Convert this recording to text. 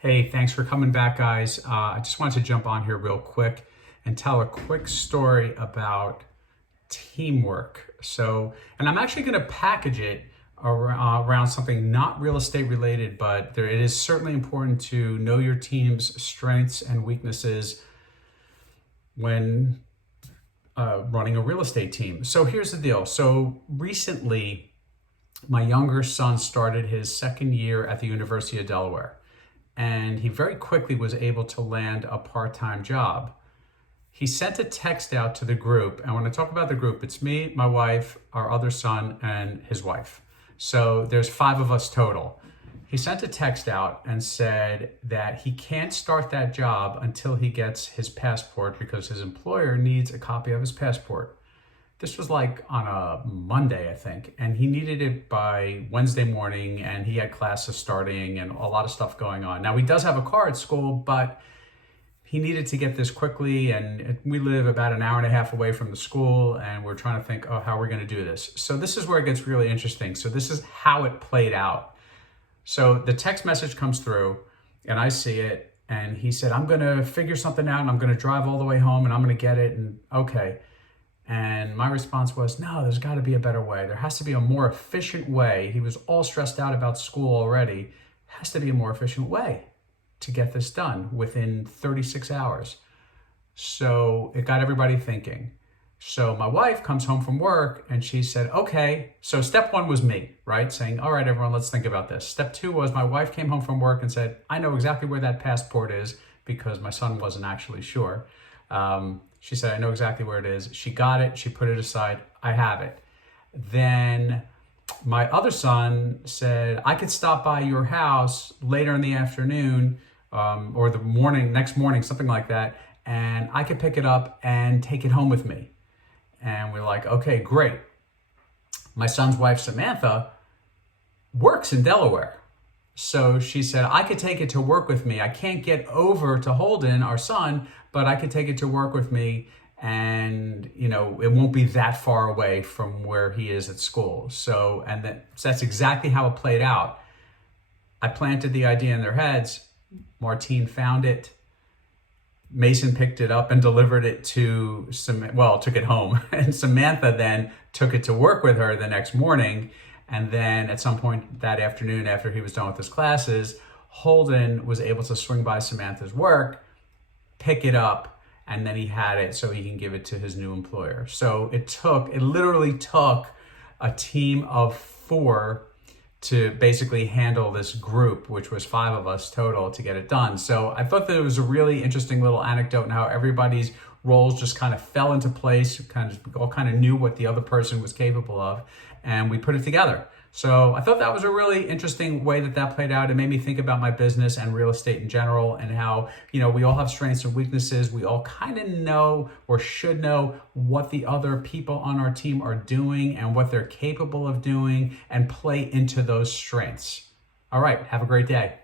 Hey, thanks for coming back, guys. I just wanted to jump on here real quick and tell a quick story about teamwork. And I'm actually going to package it around something not real estate related, but it is certainly important to know your team's strengths and weaknesses when running a real estate team. So here's the deal. So recently, my younger son started his second year at the University of Delaware. And he very quickly was able to land a part-time job. He sent a text out to the group, and when I talk about the group, it's me, my wife, our other son, and his wife. So there's 5 of us total. He sent a text out and said that he can't start that job until he gets his passport because his employer needs a copy of his passport. This was like on a Monday, I think, and he needed it by Wednesday morning, and he had classes starting and a lot of stuff going on. Now, he does have a car at school, but he needed to get this quickly, and we live about an hour and a half away from the school, and we're trying to think, oh, how are we going to do this? So this is where it gets really interesting. So this is how it played out. So the text message comes through, and I see it, and he said, I'm going to figure something out, and I'm going to drive all the way home, and I'm going to get it, and okay. And my response was, no, there's got to be a better way. There has to be a more efficient way. He was all stressed out about school already. Has to be a more efficient way to get this done within 36 hours. So it got everybody thinking. So my wife comes home from work and she said, okay, so step 1 was me, right? Saying, all right, everyone, let's think about this. Step 2 was my wife came home from work and said, I know exactly where that passport is because my son wasn't actually sure. She said, I know exactly where it is. She got it. She put it aside. I have it. Then my other son said, I could stop by your house later in the afternoon or the next morning, something like that. And I could pick it up and take it home with me. And we're like, okay, great. My son's wife, Samantha, works in Delaware. So she said, I could take it to work with me. I can't get over to Holden, our son, but I could take it to work with me and, it won't be that far away from where he is at school. So that's exactly how it played out. I planted the idea in their heads. Martine found it. Mason picked it up and delivered it to took it home. And Samantha then took it to work with her the next morning. And then at some point that afternoon, after he was done with his classes, Holden was able to swing by Samantha's work, pick it up, and then he had it so he can give it to his new employer. So it literally took a team of 4 to basically handle this group, which was 5 of us total, to get it done. So I thought that it was a really interesting little anecdote and how everybody's roles just kind of fell into place, all knew what the other person was capable of, and we put it together. So I thought that was a really interesting way that played out. It made me think about my business and real estate in general and how, we all have strengths and weaknesses. We all kind of know or should know what the other people on our team are doing and what they're capable of doing and play into those strengths. All right, have a great day.